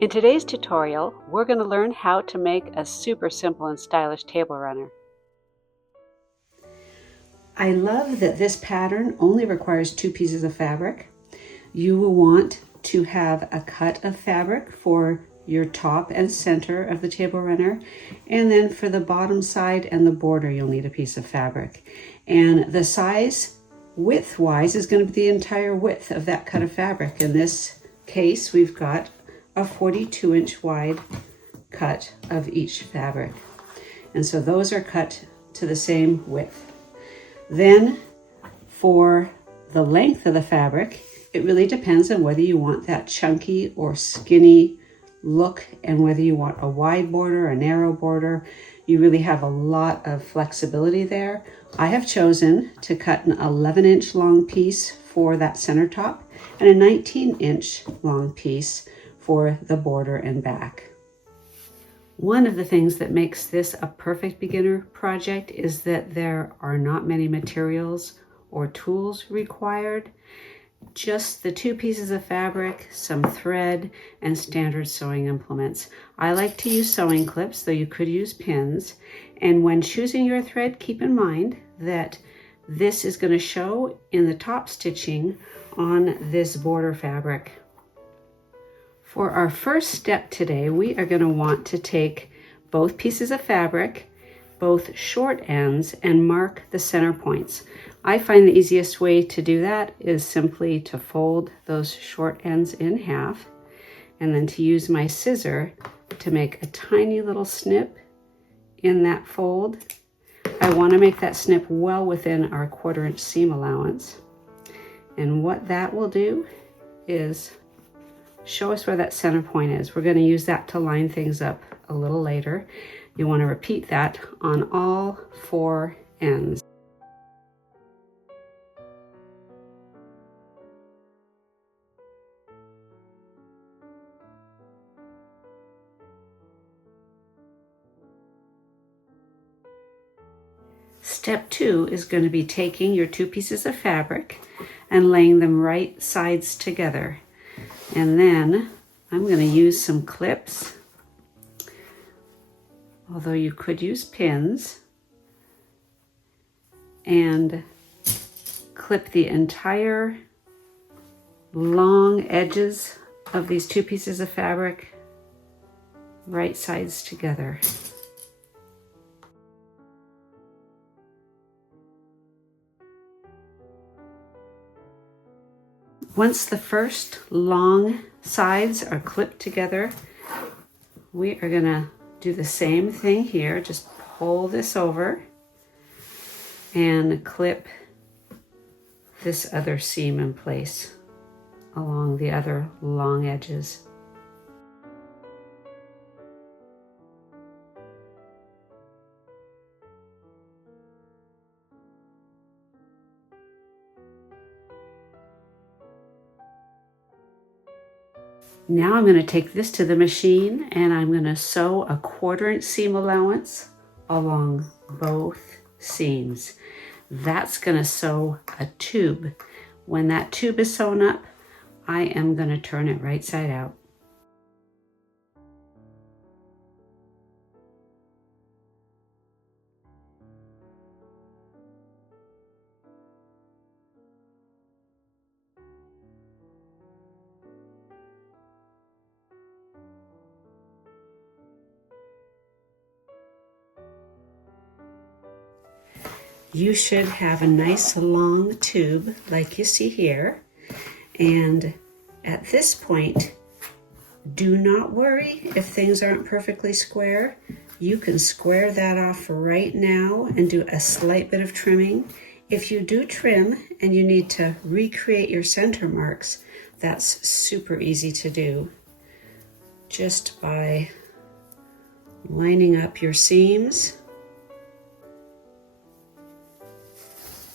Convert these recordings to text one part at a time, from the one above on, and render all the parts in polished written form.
In today's tutorial, we're going to learn how to make a super simple and stylish table runner. I love that this pattern only requires 2 pieces of fabric. You will want to have a cut of fabric for your top and center of the table runner, and then for the bottom side and the border you'll need a piece of fabric. And the size width-wise is going to be the entire width of that cut of fabric. In this case, we've got a 42-inch wide cut of each fabric. And so those are cut to the same width. Then for the length of the fabric, it really depends on whether you want that chunky or skinny look and whether you want a wide border, a narrow border. You really have a lot of flexibility there. I have chosen to cut an 11-inch long piece for that center top and a 19-inch long piece for the border and back. One of the things that makes this a perfect beginner project is that there are not many materials or tools required. Just the 2 pieces of fabric, some thread, and standard sewing implements. I like to use sewing clips, though you could use pins. And when choosing your thread, keep in mind that this is going to show in the top stitching on this border fabric. For our first step today, we are going to want to take both pieces of fabric, both short ends, and mark the center points. I find the easiest way to do that is simply to fold those short ends in half and then to use my scissor to make a tiny little snip in that fold. I want to make that snip well within our 1/4 inch seam allowance. And what that will do is show us where that center point is. We're going to use that to line things up a little later. You want to repeat that on all 4 ends. Step 2 is going to be taking your 2 pieces of fabric and laying them right sides together. And then I'm going to use some clips, although you could use pins, and clip the entire long edges of these 2 pieces of fabric right sides together. Once the first long sides are clipped together, we are going to do the same thing here. Just pull this over and clip this other seam in place along the other long edges. Now I'm going to take this to the machine and I'm going to sew a 1/4 inch seam allowance along both seams. That's going to sew a tube. When that tube is sewn up, I am going to turn it right side out. You should have a nice long tube like you see here. And at this point, do not worry if things aren't perfectly square. You can square that off right now and do a slight bit of trimming. If you do trim and you need to recreate your center marks, that's super easy to do just by lining up your seams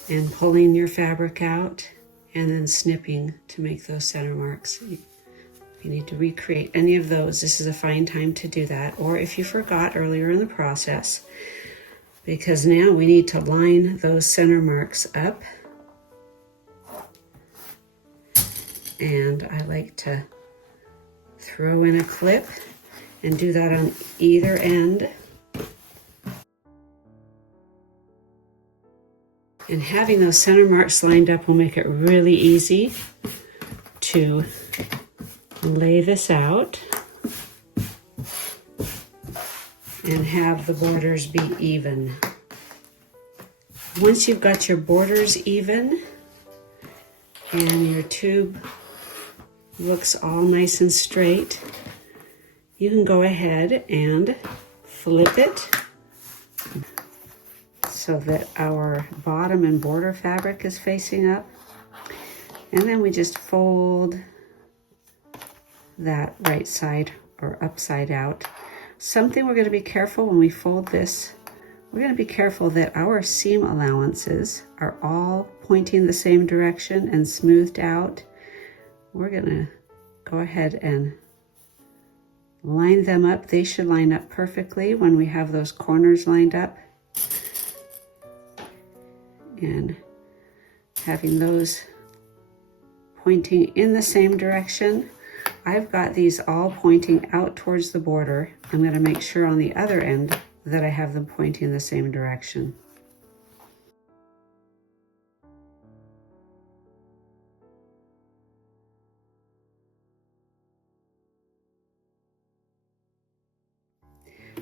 and pulling your fabric out and then snipping to make those center marks. If you need to recreate any of those, this is a fine time to do that. Or if you forgot earlier in the process, because now we need to line those center marks up. And I like to throw in a clip and do that on either end. And having those center marks lined up will make it really easy to lay this out and have the borders be even. Once you've got your borders even and your tube looks all nice and straight, you can go ahead and flip it so that our bottom and border fabric is facing up. And then we just fold that right side or upside out. Something we're going to be careful when we fold this, we're going to be careful that our seam allowances are all pointing the same direction and smoothed out. We're going to go ahead and line them up. They should line up perfectly when we have those corners lined up. And having those pointing in the same direction. I've got these all pointing out towards the border. I'm going to make sure on the other end that I have them pointing in the same direction.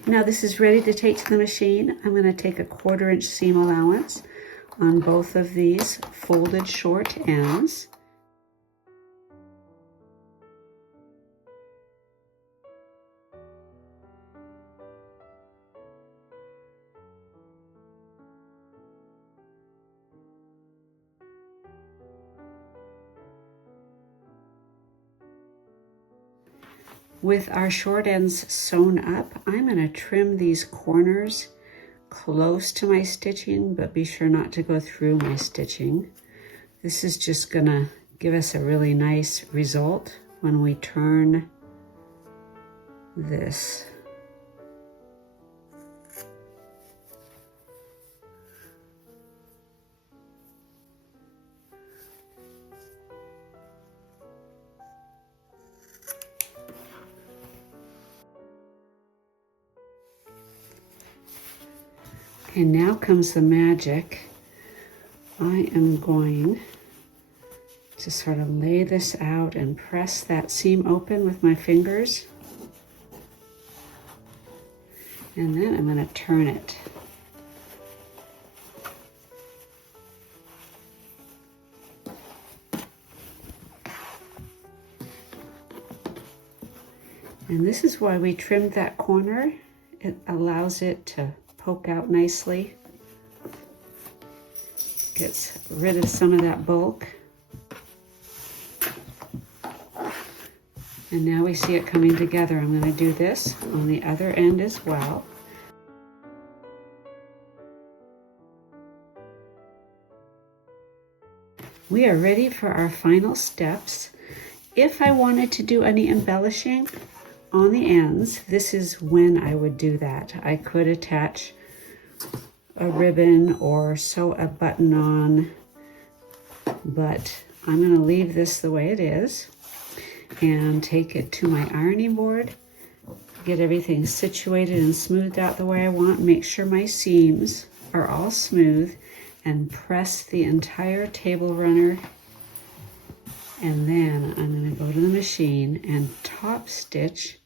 Now this is ready to take to the machine. I'm going to take a 1/4 inch seam allowance on both of these folded short ends. With our short ends sewn up, I'm going to trim these corners close to my stitching, but be sure not to go through my stitching. This is just going to give us a really nice result when we turn this. And now comes the magic. I am going to sort of lay this out and press that seam open with my fingers. And then I'm going to turn it. And this is why we trimmed that corner. It allows it to poke out nicely. Gets rid of some of that bulk. And now we see it coming together. I'm going to do this on the other end as well. We are ready for our final steps. If I wanted to do any embellishing on the ends, this is when I would do that. I could attach a ribbon or sew a button on, but I'm going to leave this the way it is and take it to my ironing board, get everything situated and smoothed out the way I want, make sure my seams are all smooth, and press the entire table runner. And then I'm going to go to the machine and top stitch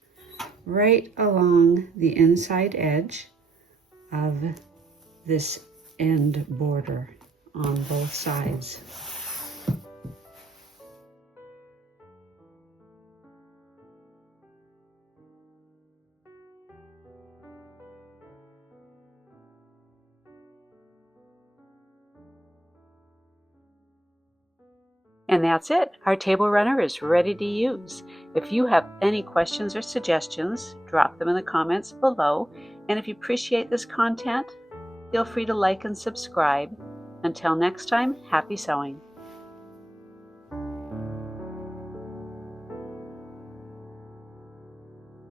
right along the inside edge of this end border on both sides. And that's it. Our table runner is ready to use. If you have any questions or suggestions, drop them in the comments below. And if you appreciate this content, feel free to like and subscribe. Until next time, happy sewing.